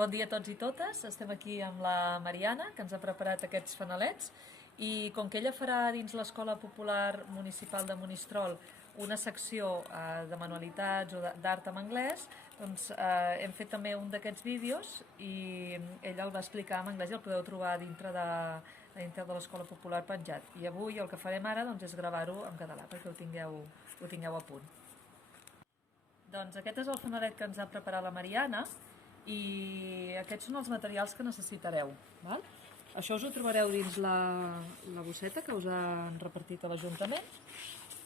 Bon dia a tots i totes. Estem aquí amb la Mariana, que ens ha preparat aquests fanalets, i com que ella farà dins l'Escola Popular Municipal de Monistrol una secció de manualitats o d'art en anglès, doncs hem fet també un d'aquests vídeos i ella el va explicar en anglès i el podeu trobar dintre de l'Escola Popular penjat. I avui el que farem ara és gravar-ho en català perquè ho tingueu a punt. Doncs aquest és el fanalet que ens ha preparat la Mariana i aquests són els materials que necessitareu. Val? Això us ho trobareu dins la bosseta que us han repartit a l'Ajuntament.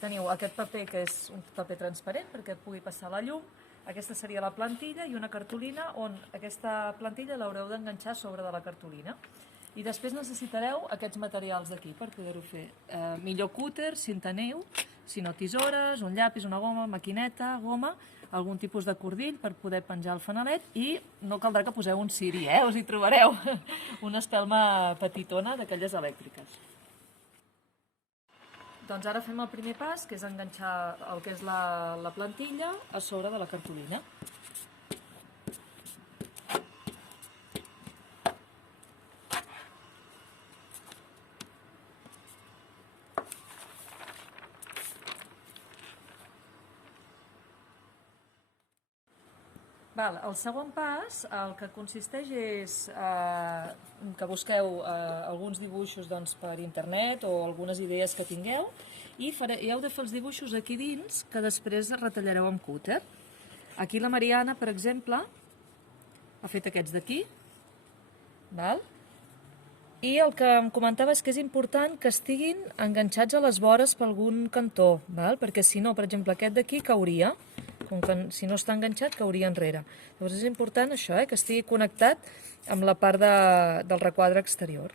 Teniu aquest paper que és un paper transparent perquè pugui passar la llum. Aquesta seria la plantilla i una cartolina on aquesta plantilla l'haureu d'enganxar sobre de la cartolina. I després necessitareu aquests materials d'aquí per poder-ho fer. Millor cúter, si en teniu, si no tisores, un llapis, una goma, maquineta, goma, algun tipus de cordill per poder penjar el fanalet i no caldrà que poseu un ciri, us hi trobareu, una espelma petitona d'aquelles elèctriques. Doncs ara fem el primer pas, que és enganxar el que és la plantilla a sobre de la cartolina. El segon pas, el que consisteix és que busqueu alguns dibuixos per internet o algunes idees que tingueu i heu de fer els dibuixos aquí dins que després retallareu amb cúter. Aquí la Mariana, per exemple, ha fet aquests d'aquí. I el que em comentava és que és important que estiguin enganxats a les vores per algun cantó, perquè si no, per exemple, aquest d'aquí cauria. Com que si no està enganxat cauria enrere. Llavors és important això, que estigui connectat amb la part del requadre exterior.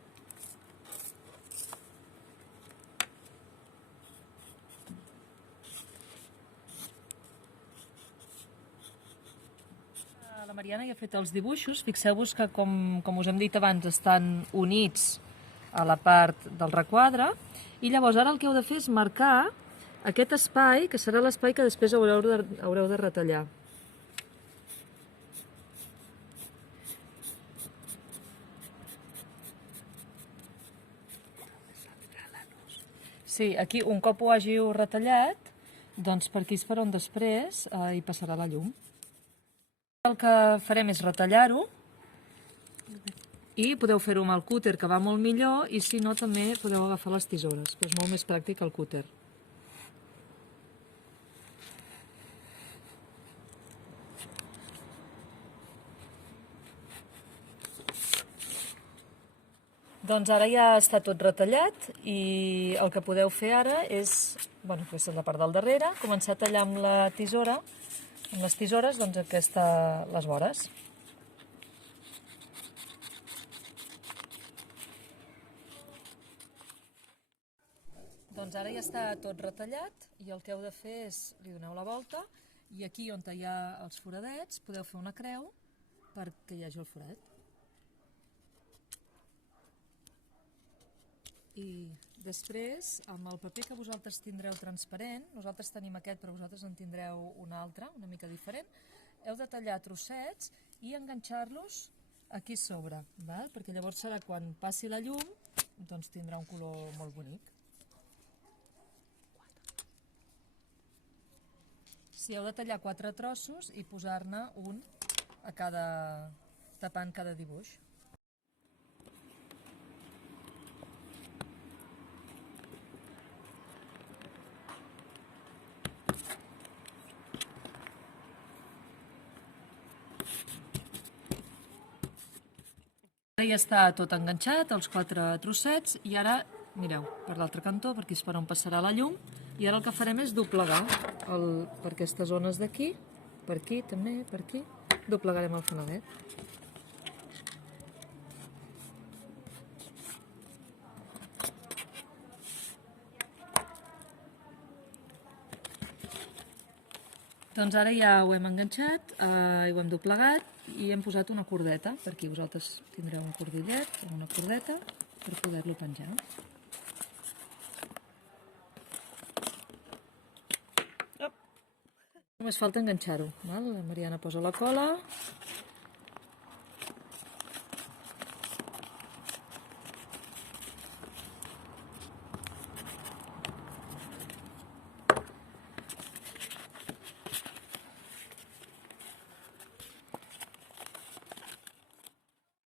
La Mariana ja ha fet els dibuixos. Fixeu-vos que, com us hem dit abans, estan units a la part del requadre i llavors ara el que heu de fer és marcar aquest espai, que serà l'espai que després haureu de retallar. Sí, aquí un cop ho hàgiu retallat, doncs per aquí és per on després hi passarà la llum. El que farem és retallar-ho i podeu fer-ho amb el cúter, que va molt millor, i si no també podeu agafar les tisores, que és molt més pràctic el cúter. Doncs ara ja està tot retallat i el que podeu fer ara és, aquesta és la part del darrere, començar a tallar amb la tisora, amb les tisores, les vores. Doncs ara ja està tot retallat i el que heu de fer és, li doneu la volta i aquí on hi ha els foradets podeu fer una creu perquè hi hagi el forat. I després, amb el paper que vosaltres tindreu transparent, nosaltres tenim aquest però vosaltres en tindreu un altre, una mica diferent, heu de tallar trossets i enganxar-los aquí sobre, perquè llavors serà quan passi la llum, doncs tindrà un color molt bonic. Si heu de tallar 4 trossos i posar-ne un tapant cada dibuix. Ara ja està tot enganxat, els 4 trossets, i ara, mireu, per l'altre cantó, perquè és per on passarà la llum, i ara el que farem és doblegar per aquestes zones d'aquí, per aquí també, per aquí, doblegarem el fanalet. Doncs ara ja ho hem enganxat, i ho hem doblegat i hem posat una cordeta. Per aquí vosaltres tindreu un cordillet o una cordeta per poder-lo penjar. Només falta enganxar-ho. La Mariana posa la cola